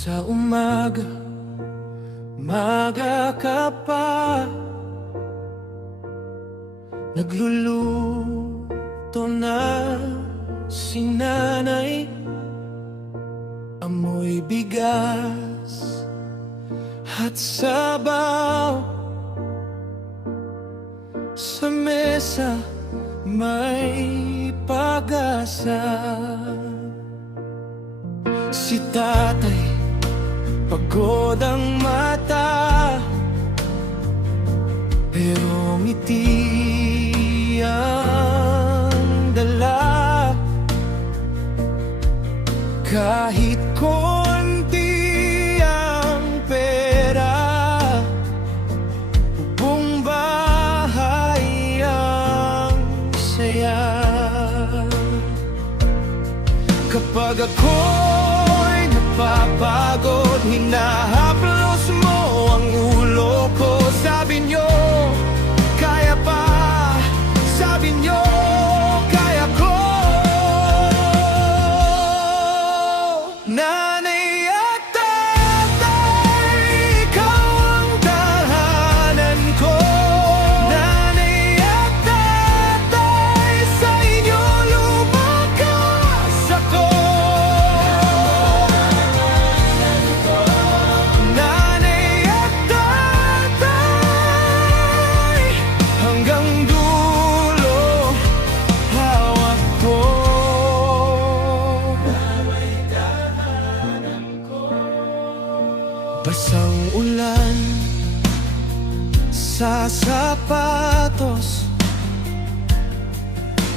Sa umaga, maga ka pa, nagluluto na si nanay. Amoy bigas at sabaw, sa mesa may pag-asa. Si tatay, pagod ang mata, pero ngiti ang dala. Kahit konti ang pera, buong bahay ang saya. Kapag ako'y napapagod, hinahaplos mo ang ulo ko. Sabi nyo, kaya pa. Sabi nyo, kaya ko. Nanay at tatay, ikaw ang tahanan ko. Nanay at tatay, sa inyo lumakas ako. Nanay at tatay, hanggang dulo hawak ko. Basang ulan sa sapatos,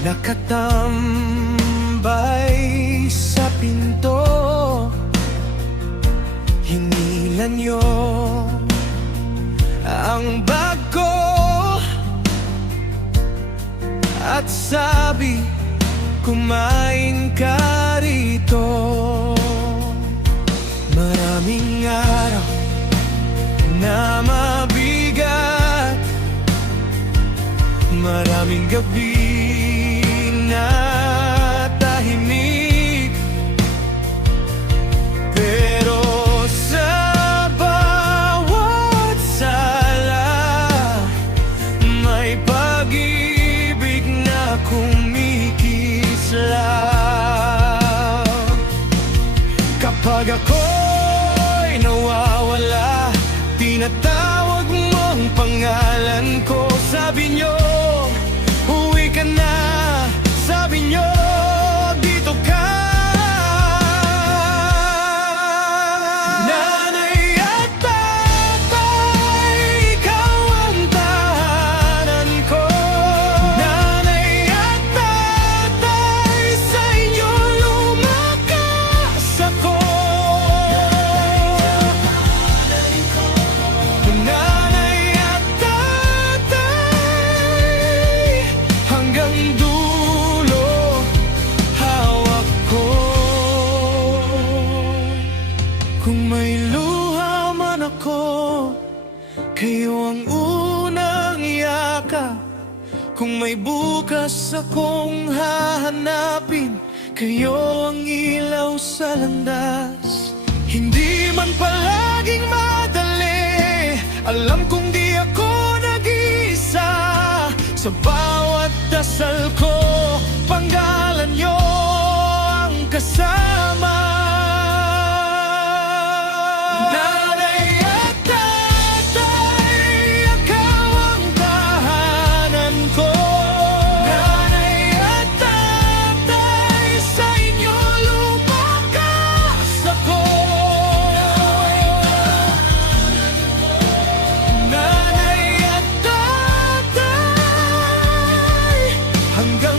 nakatambay sa pinto. Hinilan nyo ang bag ko at sabi, kumain ka rito. Maraming araw na mabigat, maraming gabi na tahimik, pero sa bawat sala may pag-ibig na kumikislap. Kapag ako'y nawawala, tinatawag mong pangalan ko. Sabi nyo, uwi ka na. Sabi nyo, dito ka. Nanay at tatay, ikaw ang tahanan ko. Nanay at tatay, sa inyo lumakas ako. Nanay at tatay, hanggang dulo hawak ko. Kung may luha man ako, kayo ang unang yakap. Kung may bukas akong hahanapin, kayo ang ilaw sa landas. Hindi man palaging madali, alam kong di ako nag-iisa. Sa bawat dasal ko, panggalan nyo ang kasama. Nanay at tatay, ikaw ang tahanan ko. Nanay at tatay, sa inyo lumakas ako. Nanay at tatay, hanggang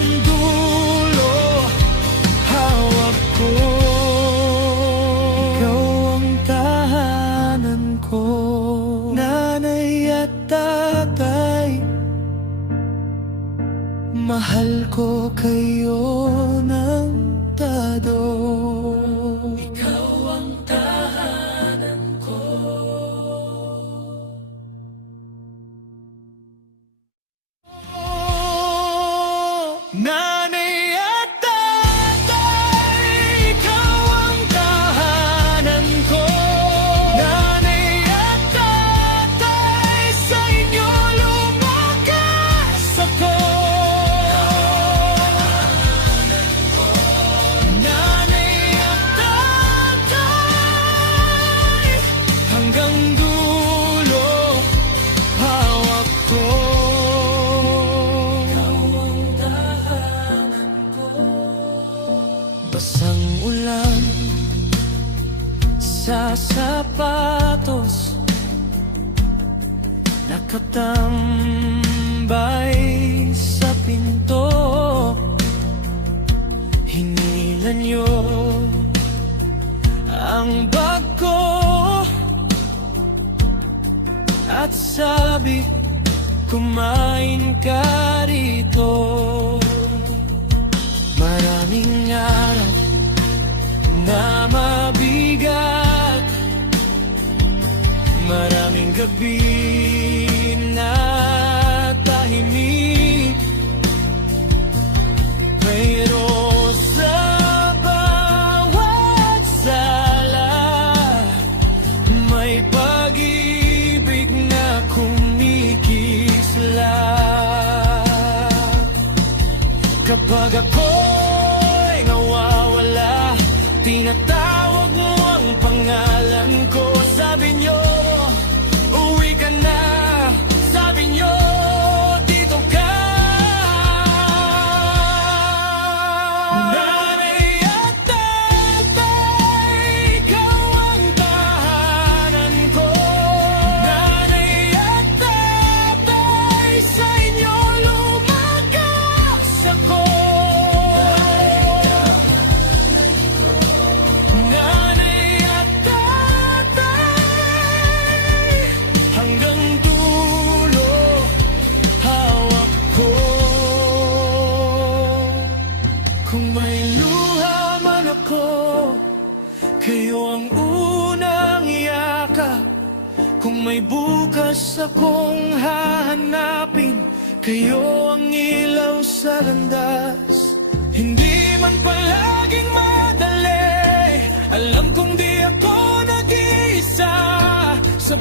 sa sapatos, nakatambay sa pinto. Hinilan niyo ang bag ko at sabi, kumain ka rito. Maraming araw na mabigat, maraming gabi na tahimik, pero sa bawat sala may pag-ibig na kumikisla. Kapag ako'y nawawala, tinatawag mo ang pangalan ko. Sabi niyo, uwi ka na. Sabi niyo, dito ka. Nanay at tatay, ikaw ang tahanan ko. Nanay at tatay, sa inyo lumakas ako. Nanay at tatay, hanggang dulo hawak ko. Kung may luha man ako, kayo ang unang yakap. Kung may bukas akong hahanapin, kayo ang ilaw sa landas. Hindi man palaging madali, alam kong di ako nag-iisa sa